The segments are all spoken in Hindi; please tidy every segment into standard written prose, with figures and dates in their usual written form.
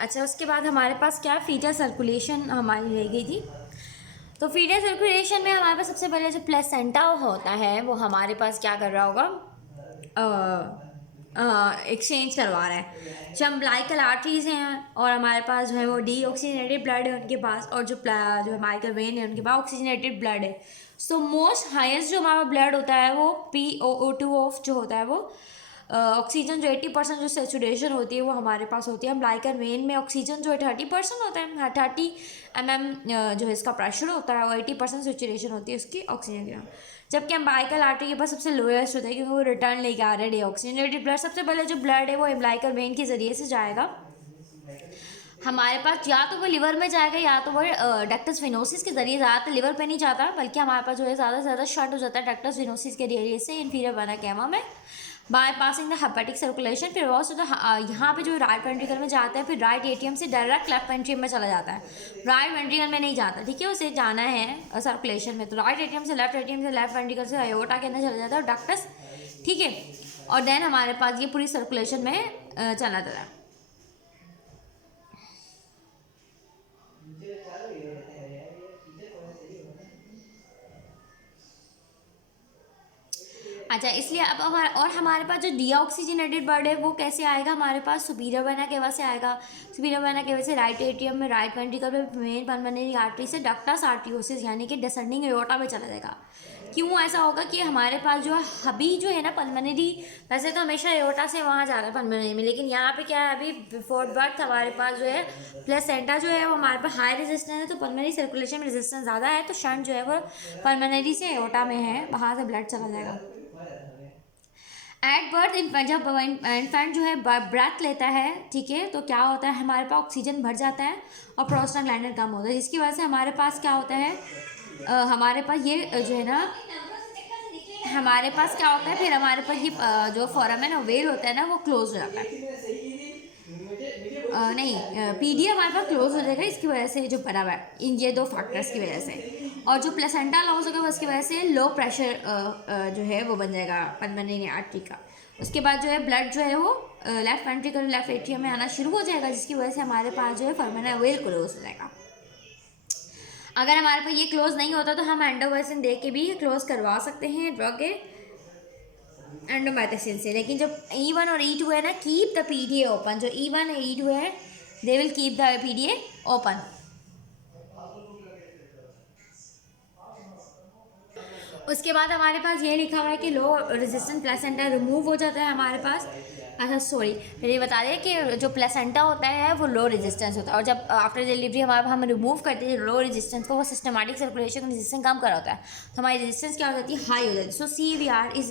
अच्छा, उसके बाद हमारे पास क्या फीटल सर्कुलेशन हमारी रह गई थी। तो फीटल सर्कुलेशन में हमारे पास सबसे पहले जो प्लेसेंटा होता है वो हमारे पास क्या कर रहा होगा, एक्सचेंज करवा रहा है। जो अम्बिलाइकल आर्टरीज हैं और हमारे पास जो है वो डी ऑक्सीजनेटेड ब्लड है उनके पास, और जो अम्बिलाइकल वेन है उनके पास ऑक्सीजनेटेड ब्लड है। सो मोस्ट हाईएस्ट जो हमारा ब्लड होता है वो POO2 ऑफ जो होता है वो ऑक्सीजन जो 80% जो सेचुरेशन होती है वो हमारे पास होती है। अम्बिलाइकल वेन में ऑक्सीजन जो है 30% होता है, 30 mm जो है इसका प्रेशर होता है, और 80% सेचुरेशन होती है उसकी ऑक्सीजन की। जबकि अम्बिलाइकल आर्टरी के पास सबसे लोएस्ट होता है क्योंकि वो रिटर्न लेके आ रहा है डीऑक्सीजनेटेड ब्लड। सबसे पहले जो ब्लड है वो अम्बिलाइकल वेन के जरिए से जाएगा हमारे पास, या तो वो लिवर में जाएगा या तो वो डक्टस वेनोसिस के जरिए। ज़्यादातर लिवर पे नहीं जाता, बल्कि हमारे पास जो है ज़्यादा से ज़्यादा शॉर्ट हो जाता है डक्टस वेनोसिस के जरिए से इन्फीरियर वेना कैवा में, by passing the hepatic circulation. फिर वो यहाँ पे जो राइट वेंट्रिकल में जाता है, फिर राइट एट्रियम से डायरेक्ट लेफ्ट वेंट्रिकल में चला जाता है, राइट वेंट्रिकल में नहीं जाता, ठीक है। उसे जाना है सर्कुलेशन में, तो राइट एट्रियम से लेफ्ट एट्रियम से लेफ्ट वेंट्रिकल से अयोर्टा के अंदर चला जाता है और डक्टस, ठीक है। और देन हमारे पास ये पूरी सर्कुलेशन में चला जाता है। अच्छा, इसलिए अब हमारे पास जो डीऑक्सीजनेटेड ब्लड है वो कैसे आएगा हमारे पास, सुपीरियर वेना केवा से आएगा। सुपीरियर वेना केवा से राइट एट्रियम में राइट वेंट्रिकल में मेन पल्मोनरी आर्टरी से डक्टस आर्टियोसिस यानी कि डिसेंडिंग एओर्टा में चला जाएगा। क्यों ऐसा होगा कि हमारे पास जो है अभी जो है ना पल्मोनरी, वैसे तो हमेशा एओर्टा से वहाँ जा रहा है पल्मोनरी में, लेकिन यहाँ पे क्या है अभी बिफोर बर्थ हमारे पास जो है प्लेसेंटा जो है वो हमारे पास हाई रेजिस्टेंस है, तो पल्मोनरी सर्कुलेशन में रेजिस्टेंस ज़्यादा है, तो शंट जो है वो पल्मोनरी से एओर्टा में है, वहाँ से ब्लड चला जाएगा। एट बर्थ जब इन्फेंट जो है ब्रेथ लेता है, ठीक है, तो क्या होता है हमारे पास ऑक्सीजन भर जाता है और प्रोस्टाग्लैंडिन कम होता है, जिसकी वजह से हमारे पास क्या होता है, हमारे पास ये जो है ना, हमारे पास क्या होता है, फिर हमारे पास ये जो फोरामेन वेल होता है ना वो क्लोज हो जाता है। नहीं, PD हमारे पास क्लोज हो जाएगा इसकी वजह से जो बना हुआ है, इन ये दो फैक्टर्स की वजह से। और जो प्लेसेंटा लॉस होगा उसकी वजह से लो प्रेशर जो है वो बन जाएगा पल्मोनरी आर्टरी का। उसके बाद जो है ब्लड जो है वो लेफ्ट वेंट्रिकल लेफ्ट एट्रियम में आना शुरू हो जाएगा, जिसकी वजह से हमारे पास जो है फोरामेन वेल क्लोज हो जाएगा। अगर हमारे पास ये क्लोज नहीं होता तो हम एंडोवाइसिन दे के भी क्लोज करवा सकते हैं ड्रग एंडोमेटासिन से, लेकिन जब E1 और E2 है ना, कीप द PDA ओपन। जो E1 और E2 है they will keep the PDA open. उसके बाद हमारे पास ये लिखा हुआ है कि लो रेजिस्टेंट प्लेसेंटा रिमूव हो जाता है हमारे पास। अच्छा सॉरी, फिर ये बता दें कि जो प्लेसेंटा होता है वो लो रेजिस्टेंस होता है, और जब आफ्टर डिलीवरी हम रिमूव करते हैं लो रेजिस्टेंस को, वो सिस्टमेटिक सर्कुलेशन रेजिस्टेंस कम कर होता है, तो हमारी रेजिस्टेंस क्या हो जाती है, हाई हो जाती है। सो CVR इज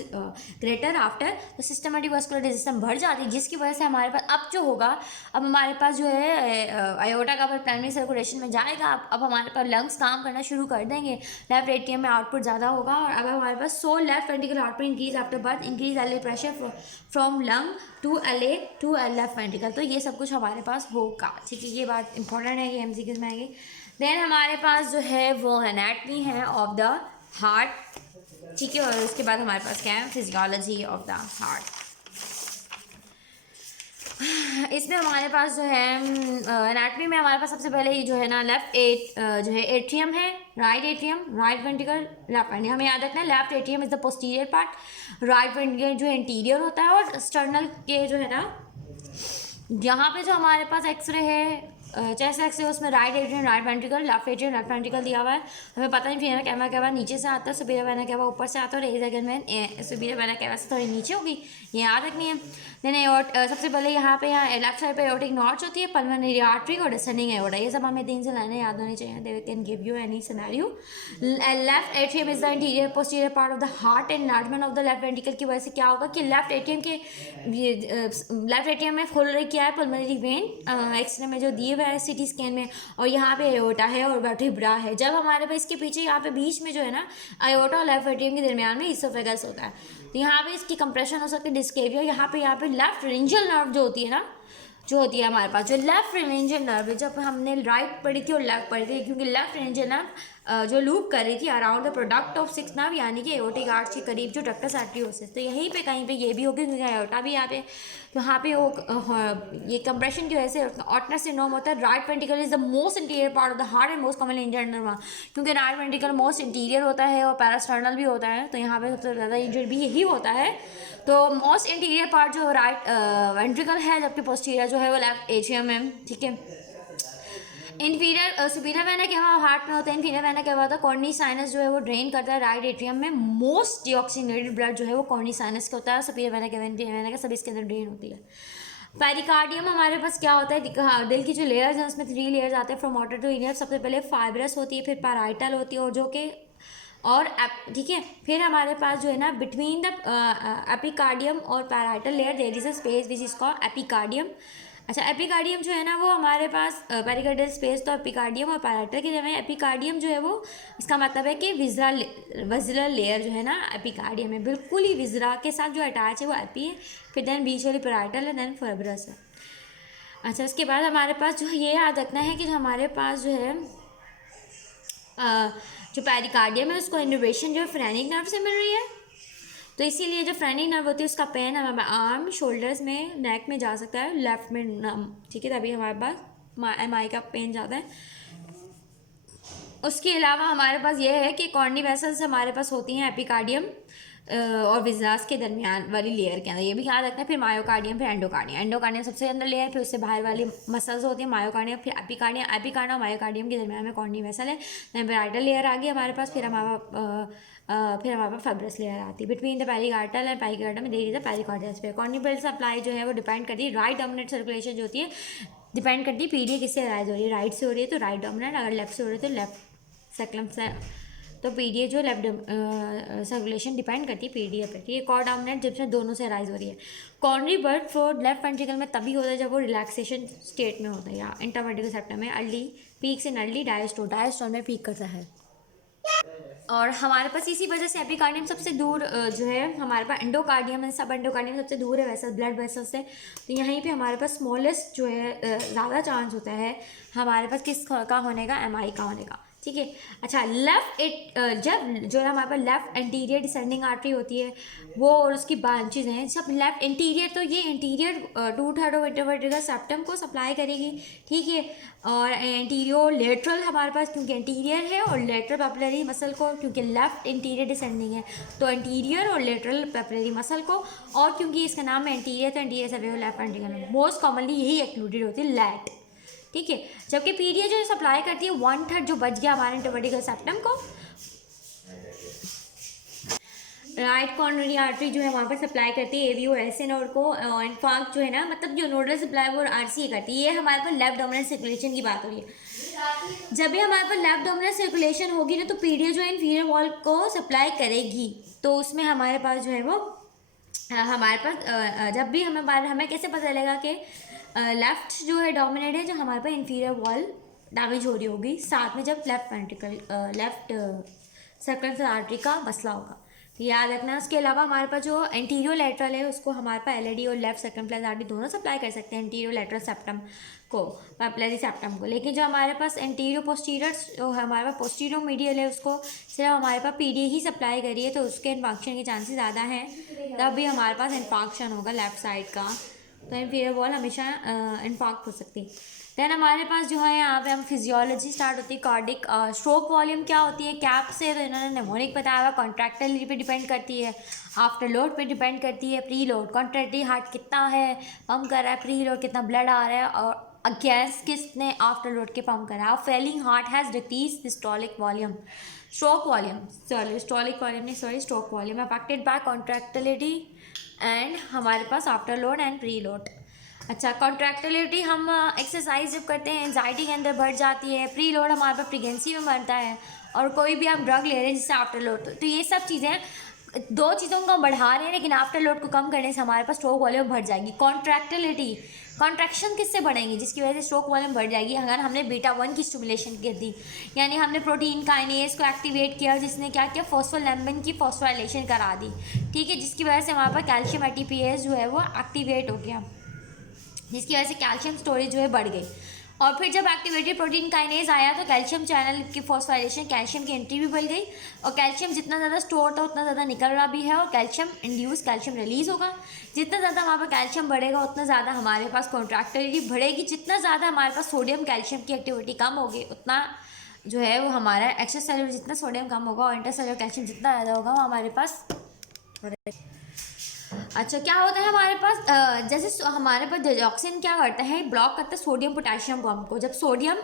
ग्रेटर आफ्टर, तो सिस्टमेटिक वास्कुलर रेजिस्टेंस बढ़ जाती है, जिसकी वजह से हमारे पास अब जो होगा, अब हमारे पास जो है अयोटा का प्राइमरी सर्कुलेशन में जाएगा, अब हमारे पास लंग्स काम करना शुरू कर देंगे, लेफ्ट एट्रियम में आउटपुट ज़्यादा होगा, और अब हमारे पास so left ventricle output increase after birth, increase LA pressure from lung to LA to left ventricle. तो ये सब कुछ हमारे पास होगा, ठीक है। ये बात इंपॉर्टेंट है कि MCQs में आएगी। देन हमारे पास जो है वो एनाटमी है ऑफ द हार्ट, ठीक है, और उसके बाद हमारे पास क्या है, फिजियोलॉजी ऑफ द हार्ट। इसमें हमारे पास जो है एनाटमी में हमारे पास सबसे पहले ये जो है ना जो है एट्रियम है, right atrium, right ventricle, left ventricle. हमें याद रखना है left atrium is the posterior part, right ventricle जो है इंटीरियर होता है, और स्टर्नल के जो है ना यहाँ पे जो हमारे पास एक्सरे है चेस्ट एक्सरे, उसमें right atrium right ventricle, left atrium left ventricle दिया हुआ है। हमें पता नहीं फीमेल कैवा कैवा नीचे से आता है, सुपीरियर वेना कैवा ऊपर से आता है, और एज अगर में सुपीरियर वेना कैवा से थोड़ी नीचे होगी, ये याद रखनी है। देन सबसे पहले यहाँ पे लेफ्ट साइड पे एओर्टिक नॉच होती है, पल्मोनरी आर्टरी और डिसेंडिंग एओर्टा, ये सब हमें 3 से लाइनें याद होनी चाहिए, they can give you any scenario. Left atrium is the interior posterior part of the heart, enlargement of the left ventricle की वजह से क्या होगा कि लेफ्ट एट्रियम में खोल रही क्या है, पल्मोनरी वेन, एक्सरे में जो दिए हुए है CT स्कैन में, और यहाँ पे एओर्टा है और वर्टिब्रा है। जब हमारे पास इसके पीछे यहाँ पे बीच में जो है ना एओर्टा और लेफ्ट एट्रियम के दरमियान में इसोफेगस होता है, तो यहाँ पे इसकी कंप्रेशन हो सकती है, डिस्केविया। यहाँ पे लेफ्ट रेंजियल नर्व जो होती है ना, जो होती है हमारे पास जो लेफ्ट रेंजियल नर्व है, जब हमने राइट पढ़ी थी और लेफ्ट पढ़ी थी, क्योंकि लेफ्ट रेंजियल नर्व जो लूप कर रही थी around the product of 6 nerve यानी कि एओर्टिक आर्च के करीब जो डक्टस आर्टरियोसिस, तो यहीं पे कहीं पे ये भी होगी क्योंकि एओर्टा भी यहाँ पे, तो यहाँ पे वो ये कंप्रेशन की वजह से ऑटनस सिंड्रोम होता है। Right ventricle is the most interior part of the heart and most commonly injured nerve, क्योंकि राइट वेंट्रिकल मोस्ट इंटीरियर होता है और पैरास्टर्नल भी होता है, तो यहाँ पे सबसे ज़्यादा इंजर्ड भी यही होता है। तो मोस्ट इंटीरियर पार्ट जो राइट वेंट्रिकल है, जबकि पोस्टीरियर जो है वो लेफ्ट एट्रियम है, ठीक है। इन्फीरियर सुपीरियर वेना क्या हार्ट में होता है, इन्फीरियर वेना क्या होता है कॉर्नी साइनस जो है वो ड्रेन करता है राइट एट्रियम में। मोस्ट डीऑक्सीनेटेड ब्लड जो है वो कॉर्नी साइनस का होता है, सुपीरियर वेना का वेंट्रिकल वेना का सब इसके अंदर ड्रेन होती है। पेरिकार्डियम हमारे पास क्या होता है, दिल की जो लेयर्स हैं उसमें 3 लेयर्स आते हैं फ्रॉम वाटर टू इनियर। सबसे पहले फाइब्रस होती है, फिर पैराइटल होती है और जो कि और ठीक है, फिर हमारे पास जो है ना बिटवीन द एपिकार्डियम और parietal layer there is a space which is called epicardium. अच्छा, एपिकार्डियम जो है ना वो हमारे पास पेरिकार्डियल स्पेस तो एपिकार्डियम और पैराइटल के जगह एपिकार्डियम जो है वो इसका मतलब है कि विजरल लेयर जो है ना एपिकार्डियम है, बिल्कुल ही विजरा के साथ जो अटैच है वो एपी है, फिर देन बीच वाली पैराइटल है, देन फाइब्रस है। अच्छा, उसके बाद हमारे पास जो ये याद रखना है कि जो हमारे पास जो है जो पेरिकार्डियम है उसको इनर्वेशन जो है फ्रेनिक नर्व से मिल रही है, तो इसीलिए जो फ्रेनिक नर्व होती है उसका पेन हमारे आर्म शोल्डर्स में नेक में जा सकता है, लेफ्ट में, ठीक है, तभी हमारे पास एमआई का पेन जाता है। उसके अलावा हमारे पास ये है कि कॉर्नी वेसल्स हमारे पास होती हैं एपिकार्डियम और विजरास के दरमियान वाली लेयर के अंदर, ये भी याद रखना है। फिर मायोकार्डियम, फिर एंडोकार्डियम, एंडोकार्डियम सबसे अंदर लेयर, फिर उससे बाहर वाली मसल्स होती हैं मायोकार्डियम, फिर एपिकार्डियम, एपिकार्डियम और मायोकार्डियम के दरमियान में कॉर्नी वेसल है, पेराइटल लेयर आ गई हमारे पास, फिर हमारे पास फाइब्रस लेयर आती है। Between the pericardial and pericardium में there is the pericardial space. Coronary blood supply जो है वो डिपेंड करती है राइट डोमिनेंट सर्कुलेशन जो होती है, डिपेंड करती है पीडीए किससे राइज हो रही है, राइट से हो रही है तो राइट डोमिनेंट, अगर लेफ्ट से हो रही है तो लेफ्ट सेक्लम से, तो पीडीए जो लेफ्ट सर्कुलेशन डिपेंड करती है पीडीए पे, ठीक है। कॉर डोमिनेंट जिसमें दोनों से राइज हो रही है। Coronary bird flow left ventricle में तभी होता है जब वो रिलैक्सेशन स्टेट में होता है, या इंटरवर्टिकल सेप्टम में early peaks in early diastole में पीक करता है। और हमारे पास इसी वजह से एपिकार्डियम सबसे दूर जो है हमारे पास एंडोकार्डियम है, सब एंडोकार्डियम सबसे दूर है वैसे ब्लड वेसल से, तो यहीं पे हमारे पास स्मॉलेस्ट जो है ज़्यादा चांस होता है हमारे पास किस का होने का, एमआई का होने का, ठीक है। अच्छा, जब जो है हमारे पास लेफ्ट एंटीरियर डिसेंडिंग आर्टरी होती है वो और उसकी ब्रांचेज हैं सब लेफ्ट इंटीरियर, तो ये इंटीरियर 2/3 ऑफ इंटरवर्टिकल सेप्टम को सप्लाई करेगी, ठीक है। और एंटीरियर लेटरल हमारे पास क्योंकि इंटीरियर है और लेटरल पेपिलरी मसल को, क्योंकि लेफ्ट इंटीरियर डिसेंडिंग है तो इंटीरियर और लेटरल पेपिलरी मसल को, और क्योंकि इसका नाम है इंटीरियर तो इंटीरियर से लेफ्ट वेंट्रिकल मोस्ट कॉमनली यही एक्लूडेड होती है लैट, ठीक है। जबकि पीडीए जो सप्लाई करती है 1/3 जो बच गया हमारे इंटरवर्टिकल सेप्टम को, राइट कॉर्नरी आर्टरी जो है वहाँ पर सप्लाई करती है एवीओ एस नोड को, इनफैक्ट जो है ना मतलब जो नोडल सप्लाई वो आरसी करती है। ये हमारे पास लेफ्ट डोमिनेंट सर्कुलेशन की बात हो रही है। जब भी हमारे पास लेफ्ट डोमिनेंट सर्कुलेशन होगी ना तो पीडीए जो है इन्फीरियर वॉल को सप्लाई करेगी, तो उसमें हमारे पास जो है वो हमारे पास जब भी हमें कैसे पता चलेगा कि लेफ्ट जो है डोमिनेट है, जो हमारे पास इन्फीरियर वॉल डैमेज हो रही होगी, साथ में जब left ventricle left circular artery का मसला होगा, तो याद रखना। उसके अलावा हमारे पास जो एंटीरियर लेटरल है उसको हमारे पास एलएडी और लेफ्ट सर्कमफ्लेक्स आर्टरी दोनों सप्लाई कर सकते हैं, एंटीरियर लेटरल सेप्टम को, पेपिलरी सेप्टम को, लेकिन जो हमारे पास एंटीरियर पोस्टीरियर जो हमारे पास पोस्टीरियर मीडियल है उसको सिर्फ हमारे पास पीडीए ही सप्लाई करी है, तो उसके इन्फेक्शन के चांसेस ज़्यादा हैं, तब भी हमारे पास इन्फेक्शन होगा लेफ्ट साइड का, तो इन्फीरियर वॉल हमेशा इन्फेक्ट हो सकती है। देन हमारे पास जो है यहाँ पे हम फिजियोलॉजी स्टार्ट होती है। कार्डिक स्ट्रोक वॉल्यूम क्या होती है कैप से, तो इन्होंने नेमोनिक बताया हुआ, कॉन्ट्रैक्टिलिटी पे डिपेंड करती है, आफ्टर लोड पे डिपेंड करती है, प्री लोड कॉन्ट्रैक्टिलिटी हार्ट कितना है पंप कर रहा है, प्री लोड कितना ब्लड आ रहा है, और गैस किसने आफ्टर लोड के पंप करा है। Failing heart has decrease systolic volume, stroke volume systolic volume नहीं stroke volume affected by contractility and हमारे पास afterload and preload. अच्छा, कॉन्ट्रैक्टिलिटी हम एक्सरसाइज जब करते हैं एंजाइटी के अंदर बढ़ जाती है, प्री लोड हमारे पास प्रेगनेंसी में बढ़ता है, और कोई भी हम ड्रग ले रहे हैं जिससे आफ्टर लोड, तो ये सब चीज़ें दो चीज़ों को हम बढ़ा रहे हैं, लेकिन आफ्टर लोड को कम करने से हमारे पास स्ट्रोक वॉल्यूम बढ़ जाएगी। कॉन्ट्रैक्टिलिटी कॉन्ट्रैक्शन किससे बढ़ेंगी, जिसकी वजह से स्ट्रोक वॉल्यूम बढ़ जाएगी अगर हमने बीटा 1 की स्टिमुलेशन कर दी, यानी हमने प्रोटीन काइनेज को एक्टिवेट किया जिसने क्या किया फॉस्फोलैम्बिन की फॉस्फोराइलेशन करा दी, ठीक है, जिसकी वजह से हमारे पास कैल्शियम एटीपीएस जो है वो एक्टिवेट हो गया, जिसकी वजह से कैल्शियम स्टोरेज जो है बढ़ गई। और फिर जब एक्टिवेटेड प्रोटीन काइनेज आया तो कैल्शियम चैनल की फॉस्फोराइलेशन, कैल्शियम की एंट्री भी बढ़ गई, और कैल्शियम जितना ज़्यादा स्टोर था उतना ज़्यादा निकल रहा भी है, और कैल्शियम इंड्यूस कैल्शियम रिलीज होगा। जितना ज़्यादा हमारे पास कैल्शियम बढ़ेगा उतना ज़्यादा हमारे पास कॉन्ट्रैक्टिलिटी बढ़ेगी, जितना ज़्यादा हमारे पास सोडियम कैल्शियम की एक्टिविटी कम होगी उतना जो है वो हमारा एक्स्ट्रा सेलुलर जितना सोडियम कम होगा और इंटरसेलुलर कैल्शियम जितना ज़्यादा होगा वो हमारे पास। अच्छा, क्या होता है हमारे पास जैसे हमारे पास डिजॉक्सिन क्या करता है, ब्लॉक करता है सोडियम पोटेशियम पंप को। जब सोडियम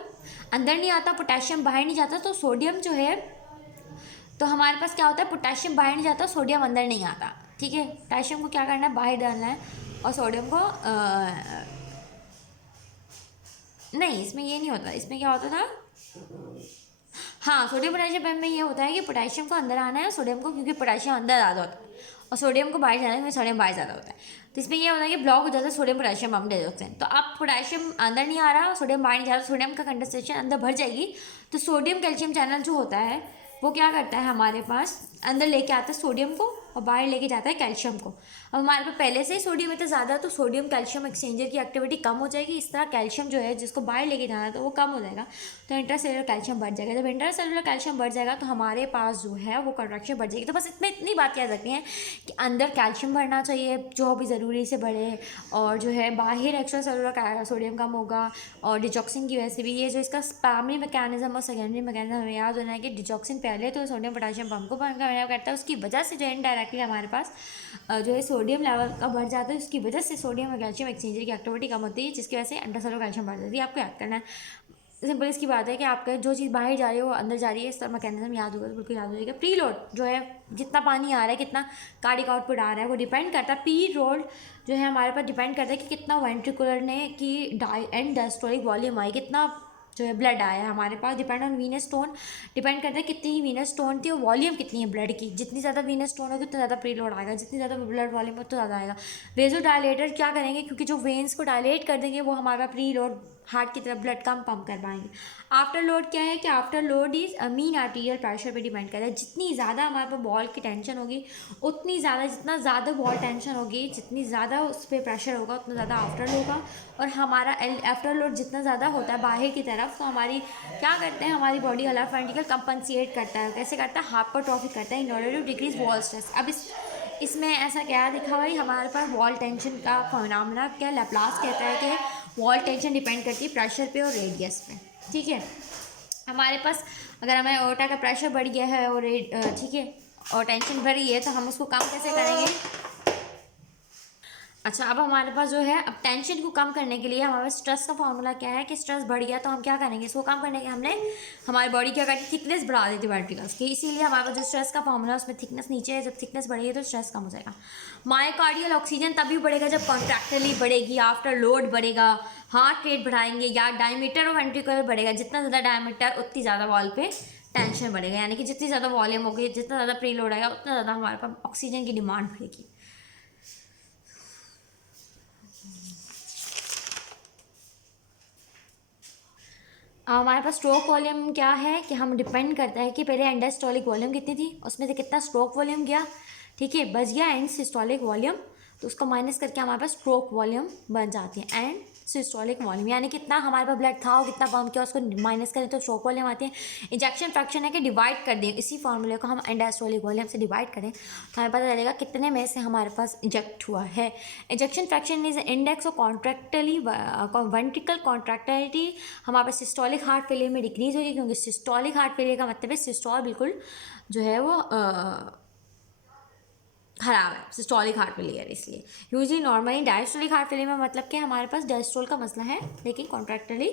अंदर नहीं आता, पोटेशियम बाहर नहीं जाता, तो सोडियम जो है तो हमारे पास क्या होता है, पोटेशियम बाहर नहीं जाता, सोडियम अंदर नहीं आता। ठीक है, पोटेशियम को क्या करना है, बाहर डालना है, और सोडियम को नहीं, इसमें ये नहीं होता। इसमें क्या होता था, हाँ, सोडियम पोटेशियम पंप में ये होता है कि पोटेशियम को अंदर आना है, सोडियम को, क्योंकि पोटेशियम अंदर ज़्यादा होता है और सोडियम को बाहर जाना है, क्योंकि सोडियम बाहर ज़्यादा होता है। तो इसमें ये होता है कि ब्लॉक हो जाता है सोडियम पोटेशियम पंप डिजॉक्सिन। तो अब पोटेशियम अंदर नहीं आ रहा, सोडियम बाहर नहीं जा रहा, सोडियम का कंडेंसेशन अंदर भर जाएगी, तो सोडियम कैल्शियम चैनल जो होता है वो क्या करता है, हमारे पास अंदर लेके आता है सोडियम को और बाहर लेके जाता है कैल्शियम को। अब हमारे पास पहले से ही सोडियम इतना ज़्यादा, तो सोडियम कैल्शियम एक्सचेंजर की एक्टिविटी कम हो जाएगी। इस तरह कैल्शियम जो है जिसको बाहर लेके जाना है तो वो कम हो जाएगा, तो इंट्रासेलुलर कैल्शियम बढ़ जाएगा। जब इंट्रासेलुलर कैल्शियम बढ़ जाएगा तो हमारे पास जो है वो कॉन्ट्रैक्शन बढ़ जाएगी। तो बस इतनी बात याद रखनी है कि अंदर कैल्शियम बढ़ना चाहिए जो भी ज़रूरी से बढ़े, और जो है बाहर एक्स्ट्रा सेलुलर सोडियम कम होगा। और डिजॉक्सिन की वजह से भी ये जो इसका प्राइमरी मैकेनिज्म और सेकेंडरी मैकेनिज्म हमें याद होना है कि डिजॉक्सिन पहले तो सोडियम पोटेशियम पंप को करता है, उसकी वजह से जो इनडायरेक्टली हमारे पास जो है सोडियम लेवल का बढ़ जाता है, उसकी वजह से सोडियम और कैल्शियम एक्सचेंजर की एक्टिविटी कम होती है, जिसकी वजह से इंटरसेलुलर कैल्शियम बढ़ जाती है। आपको याद करना है, सिंपल इसकी बात है कि आपका जो चीज़ बाहर जा रही है वो अंदर जा रही है। इस तरह मैकेनिज्म याद होगा तो बिल्कुल याद हो जाएगा। प्री लोड जो है, जितना पानी आ रहा है, कितना कार्डिक आउटपुट आ रहा है, वो डिपेंड करता है। प्री लोड जो है हमारे पास डिपेंड करता है कि कितना वेंट्रिकुलर ने की एंड डायस्टोलिक वॉल्यूम आई, कितना जो है ब्लड आया है हमारे पास। Depend on venous tone, depend करता है कितनी ही वीनस स्टोन थी और वॉल्यूम कितनी है ब्लड की। जितनी ज़्यादा वीनस स्टोन होगी उतना ज़्यादा प्रीलोड आएगा, जितनी ज़्यादा ब्लड वॉल्यूम उतना ज़्यादा आएगा। वेजो डायलेटर क्या करेंगे, क्योंकि जो वेन्स को डायलेट कर देंगे वो हमारा प्री लोड हार्ट की तरफ ब्लड कम पंप कर पाएंगे। आफ्टर लोड क्या है कि after load is mean arterial pressure पे डिपेंड करता है। जितनी ज़्यादा हमारे पास बॉल की टेंशन होगी उतनी ज़्यादा, जितना ज़्यादा बॉल टेंशन होगी जितनी ज़्यादा उस पर प्रेशर होगा उतना ज़्यादा आफ्टर होगा। और हमारा आफ्टर लोड जितना ज़्यादा होता है बाहर की तरफ, तो हमारी क्या करते हैं, हमारी बॉडी का लेफ्ट वेंट्रिकल कंपनसेट करता है। कैसे करता है, हाइपरट्रॉफी करता है in order to decrease wall stress. अब इसमें ऐसा क्या दिखा भाई, हमारे पास वॉल टेंशन का फिनोमेना क्या, लैप्लास कहता है कि वॉल टेंशन डिपेंड करती है प्रेशर पे और रेडियस पे। ठीक है, हमारे पास अगर हमारे ओटा का प्रेशर बढ़ गया है और ठीक है और टेंशन बढ़ रही है तो हम उसको कम कैसे करेंगे। अच्छा, अब हमारे पास जो है, अब टेंशन को कम करने के लिए हमारे पास स्ट्रेस का फॉर्मूला क्या है कि स्ट्रेस बढ़ गया तो हम क्या करेंगे, इसको कम करने के हमने हमारी बॉडी क्या करती है, थिकनेस बढ़ा देती है वेंट्रिकल्स की। इसीलिए हमारे पास जो स्ट्रेस का फॉर्मूला है उसमें थिकनेस नीचे है, जब थिकनेस बढ़ेगी तो स्ट्रेस कम हो जाएगा। मायोकार्डियल ऑक्सीजन तभी बढ़ेगा जब कॉन्ट्रैक्टिली बढ़ेगी, आफ्टर लोड बढ़ेगा, हार्ट रेट बढ़ाएंगे या डायमीटर ऑफ वेंट्रिकल बढ़ेगा। जितना ज़्यादा डायमीटर उतनी ज़्यादा वॉल पे टेंशन बढ़ेगा, यानी कि जितनी ज़्यादा वॉल्यूम होगी, जितना ज़्यादा प्री लोड आएगा उतना ज़्यादा हमारे पास ऑक्सीजन की डिमांड बढ़ेगी। हमारे पास स्ट्रोक वॉल्यूम क्या है कि हम डिपेंड करता है कि पहले एंडास्टोलिक वॉल्यूम कितनी थी, उसमें से कितना स्ट्रोक वॉल्यूम गया। ठीक है, बच गया एंड सिस्टोलिक वॉल्यूम, तो उसको माइनस करके हमारे पास स्ट्रोक वॉल्यूम बन जाती है। एंड सिस्टोलिक वॉल्यूम यानी कितना हमारे पास ब्लड था और कितना पंप किया उसको माइनस करें तो स्ट्रोक वॉल्यूम आती है। इंजेक्शन फ्रैक्शन है कि डिवाइड कर दें, इसी फॉर्मूले को हम एंडास्टोलिक वॉल्यूम से डिवाइड करें तो हमें पता चलेगा कितने में से हमारे पास इंजेक्ट हुआ है। Injection fraction is index of contractility ventricle contractility. हमारे पास सिस्टोलिक हार्ट फेलियर में डिक्रीज होगी, क्योंकि सिस्टोलिक हार्ट फेलियर का मतलब है सिस्टोल बिल्कुल जो है वो खराब है, सिस्टोलिक हार्ट फेलियर। इसलिए usually normally diastolic heart failure में मतलब कि हमारे पास डायस्टोल का मसला है लेकिन कॉन्ट्रैक्टली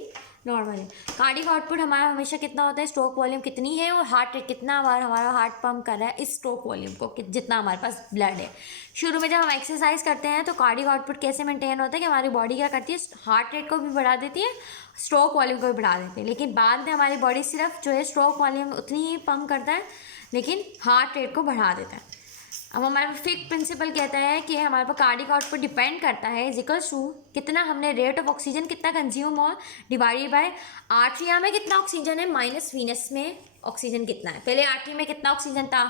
नॉर्मल है। कार्डिक आउटपुट हमारा हमेशा कितना होता है, स्ट्रोक वॉल्यूम कितनी है और हार्ट रेट कितना हमारा हार्ट पंप कर रहा है इस स्ट्रोक वॉल्यूम को, जितना हमारे पास ब्लड है। शुरू में जब हम एक्सरसाइज करते हैं तो कार्डिक आउटपुट कैसे मेंटेन होता है कि हमारी बॉडी क्या करती है, हार्ट रेट को भी बढ़ा देती है, स्ट्रोक वॉल्यूम को भी बढ़ा देती है। लेकिन बाद में हमारी बॉडी सिर्फ जो है स्ट्रोक वॉल्यूम उतनी ही पंप करता है लेकिन हार्ट रेट को बढ़ा देता है। अब हमारे पास फिक प्रिंसिपल कहता है कि हमारे पास कार्डिक आउटपुट डिपेंड करता है इक्वल्स टू कितना हमने रेट ऑफ ऑक्सीजन कितना कंज्यूम हो डिवाइडेड बाय आर्ट्रिया में कितना ऑक्सीजन है माइनस वीनस में ऑक्सीजन कितना है। पहले आर्टरी में कितना ऑक्सीजन था,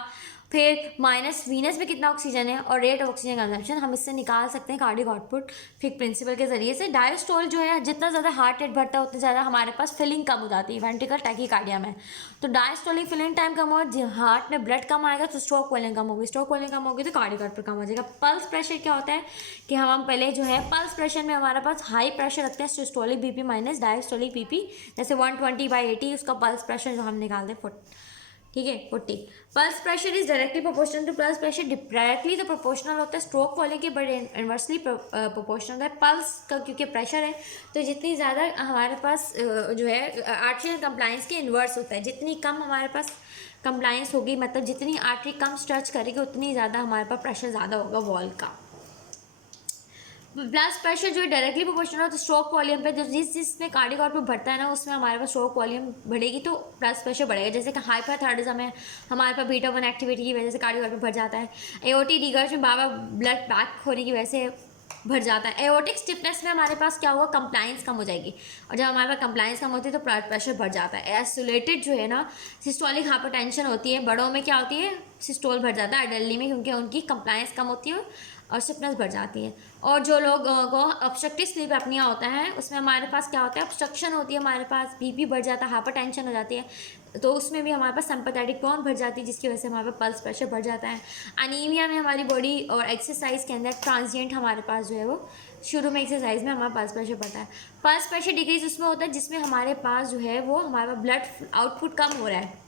फिर माइनस वीनस में कितना ऑक्सीजन है और रेट ऑफ ऑक्सीजन कंजम्पशन, हम इससे निकाल सकते हैं कार्डियक आउटपुट फिक प्रिंसिपल के जरिए से। डायस्टोल जो है, जितना ज़्यादा हार्ट रेट बढ़ता है उतनी ज़्यादा हमारे पास फिलिंग कम हो जाती है वेंट्रिकल टैकीकार्डिया में। तो डायस्टोलिक फिलिंग टाइम कम हो, हार्ट में ब्लड कम आएगा तो स्ट्रोक वॉल्यूम कम होगी, स्ट्रोक वॉल्यूम कम होगी तो कार्डियक आउटपुट कम हो जाएगा। पल्स प्रेशर क्या होता है कि हम पहले जो है पल्स प्रेशर में हमारे पास हाई प्रेशर रखते हैं systolic BP minus diastolic BP, जैसे 120/80 उसका पल्स प्रेशर जो हम निकालते हैं, ठीक है 40। Pulse pressure is directly proportional to pulse pressure, directly तो प्रोपोर्शनल होता है स्ट्रोक वॉल्यूम के, बट इन्वर्सली प्रोपोर्शनल होता है पल्स का, क्योंकि प्रेशर है तो जितनी ज़्यादा हमारे पास जो है आर्टरियल कंप्लाइंस के इन्वर्स होता है, जितनी कम हमारे पास कंप्लाइंस होगी, मतलब जितनी आर्टरी कम स्ट्रेच करेगी उतनी ज़्यादा हमारे पास प्रेशर ज़्यादा होगा वॉल का। ब्लड प्रेशर जो है डायरेक्टली प्रोपोर्शनल होता है स्ट्रोक वॉल्यूम पे, जो जिसमें कार्डियक आउटपुट बढ़ता है ना उसमें हमारे पास स्ट्रोक वॉल्यूम बढ़ेगी तो ब्लड प्रेशर बढ़ेगा। जैसे कि हाइपरथायरॉयडिज्म है, हमारे पास बीटा 1 एक्टिविटी की वजह से कार्डियक आउटपुट बढ़ जाता है। एओर्टिक रिगर्स में बार बार ब्लड बैक होने की वजह से बढ़ जाता है। एओर्टिक स्टिफनेस में हमारे पास क्या होगा, कंप्लाइंस कम हो जाएगी, और जब हमारे पास कंप्लाइंस कम होती है तो ब्लड प्रेशर बढ़ जाता है। आइसोलेटेड जो है ना सिस्टोलिक हाइपरटेंशन होती है, बड़ों में क्या होती है सिस्टोल बढ़ जाता है एडल्टली में, क्योंकि उनकी कंप्लाइंस कम होती है और स्टिफनेस बढ़ जाती है। और जो लोगों को ऑब्स्ट्रक्टिव स्लीप एपनिया होता है उसमें हमारे पास क्या होता है, ऑब्स्ट्रक्शन होती है, हमारे पास बीपी बढ़ जाता है, हाइपरटेंशन हो जाती है, तो उसमें भी हमारे पास सिंपैथेटिक टोन बढ़ जाती है जिसकी वजह से हमारे पास पल्स प्रेशर बढ़ जाता है। अनीमिया में हमारी बॉडी और एक्सरसाइज के अंदर ट्रांजिएंट हमारे पास जो है वो शुरू में एक्सरसाइज में हमारा पल्स प्रेशर बढ़ता है। पल्स प्रेशर डिक्रीज उसमें होता है जिसमें हमारे पास जो है वो हमारा ब्लड आउटपुट कम हो रहा है,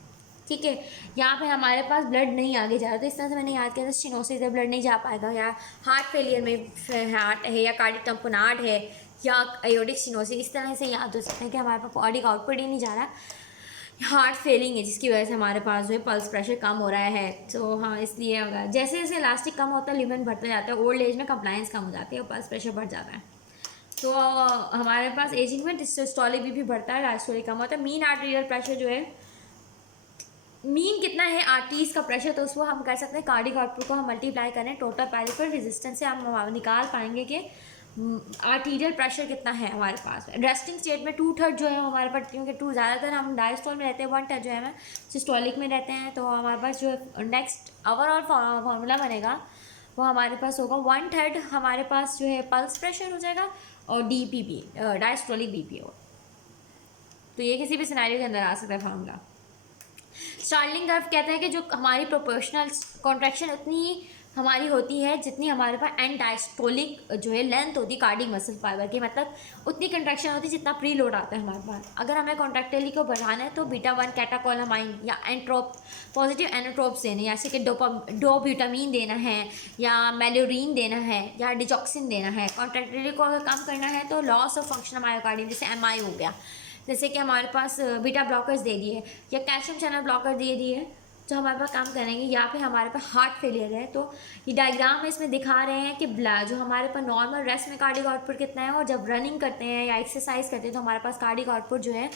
ठीक है, यहाँ पे हमारे पास ब्लड नहीं आगे जा रहा, तो इस तरह से मैंने याद किया था स्टेनोसिस है, ब्लड नहीं जा पाएगा, या हार्ट फेलियर में हार्ट है, या कार्डियक टम्पनाट है, या एओर्टिक स्टेनोसिस, इस तरह से याद हो सकते हैं कि हमारे पास कार्डियक आउटपुट ही नहीं जा रहा, हार्ट फेलिंग है जिसकी वजह से हमारे पास जो है पल्स प्रेशर कम हो रहा है। तो हाँ, इसलिए अगर जैसे जैसे इलास्टिक कम होता है लिमिट बढ़ता जाता है, ओल्ड एज में कंप्लाइंस कम हो जाती है और पल्स प्रेशर बढ़ जाता है। तो हमारे पास एजिंग में सिस्टोलिक भी बढ़ता है, डायस्टोलिक कम होता है। मीन आर्टेरियल प्रेशर जो है, मीन कितना है आर्टरीज का प्रेशर, तो उसको हम कर सकते हैं कार्डियक आउटपुट को हम मल्टीप्लाई करें टोटल पेरिफेरल रेजिस्टेंस से, हम निकाल पाएंगे कि आर्टीरियल प्रेशर कितना है हमारे पास। रेस्टिंग स्टेट में 2/3 जो है हमारे पास, क्योंकि ज़्यादातर हम डायस्टोल में रहते हैं, 1/3 जो है हमें सिस्टोलिक में रहते हैं, तो हमारे पास जो नेक्स्ट ओवरऑल फार्मूला बनेगा वो हमारे पास होगा 1/3 हमारे पास जो है पल्स प्रेशर हो जाएगा और DPP डायस्टोलिक BP हो। तो ये किसी भी सिनेरियो के अंदर आ सकता है फार्मूला। स्टार्लिंग कर्व कहता है कि जो हमारी प्रोपोर्शनल कॉन्ट्रैक्शन उतनी हमारी होती है जितनी हमारे पास एंड डायस्टोलिक जो है लेंथ होती है कार्डियक मसल फाइबर की, मतलब उतनी कंट्रैक्शन होती है जितना प्री लोड आता है हमारे पास। अगर हमें कॉन्ट्रैक्टिलिटी को बढ़ाना है तो बीटा 1 कैटाकोलामाइन या एंट्रोप पॉजिटिव एनोट्रोप्स देने, जैसे कि डोब्यूटामीन देना है, या मेलोरीन देना है, या डिजॉक्सिन देना है। कॉन्ट्रैक्टिलिटी को अगर कम करना है तो लॉस ऑफ फंक्शन मायोकार्डियम जैसे MI हो गया, जैसे कि हमारे पास बीटा ब्लॉकर्स दे दिए या कैल्शियम चैनल ब्लॉकर दे दिए जो हमारे पास काम करेंगे, या फिर हमारे पास हार्ट फेलियर है तो ये डायग्राम में इसमें दिखा रहे हैं कि जो हमारे पास नॉर्मल रेस्ट में कार्डियक आउटपुट कितना है, और जब रनिंग करते हैं या एक्सरसाइज करते हैं तो हमारे पास कार्डियक आउटपुट जो है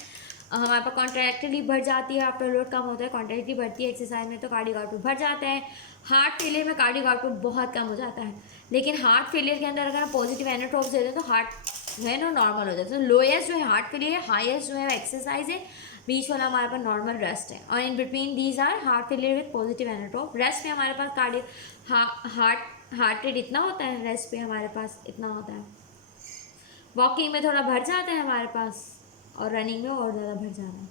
हमारे पास कॉन्ट्रैक्टिलिटी बढ़ जाती है, आफ्टर लोड कम होता है कॉन्ट्रैक्टिलिटी बढ़ती है एक्सरसाइज में तो कार्डियक आउटपुट बढ़ जाता है। हार्ट फेलियर में कार्डियक आउटपुट बहुत कम हो जाता है, लेकिन हार्ट फेलियर के अंदर अगर हम पॉजिटिव एनोट्रोप्स देते हैं तो हार्ट जो है ना नॉर्मल हो जाता है। तो लोएस्ट जो है हार्ट फेलियर है, हाईएस्ट जो है एक्सरसाइज है, बीच वाला हमारे पास नॉर्मल रेस्ट है, और in between these are heart failure with positive inotrope. Rest में हमारे पास कार्डियक हार्ट रेट इतना होता है, रेस्ट पे हमारे पास इतना होता है। वॉकिंग में थोड़ा बढ़ जाता है हमारे पास, और रनिंग में और ज़्यादा बढ़ जाता है।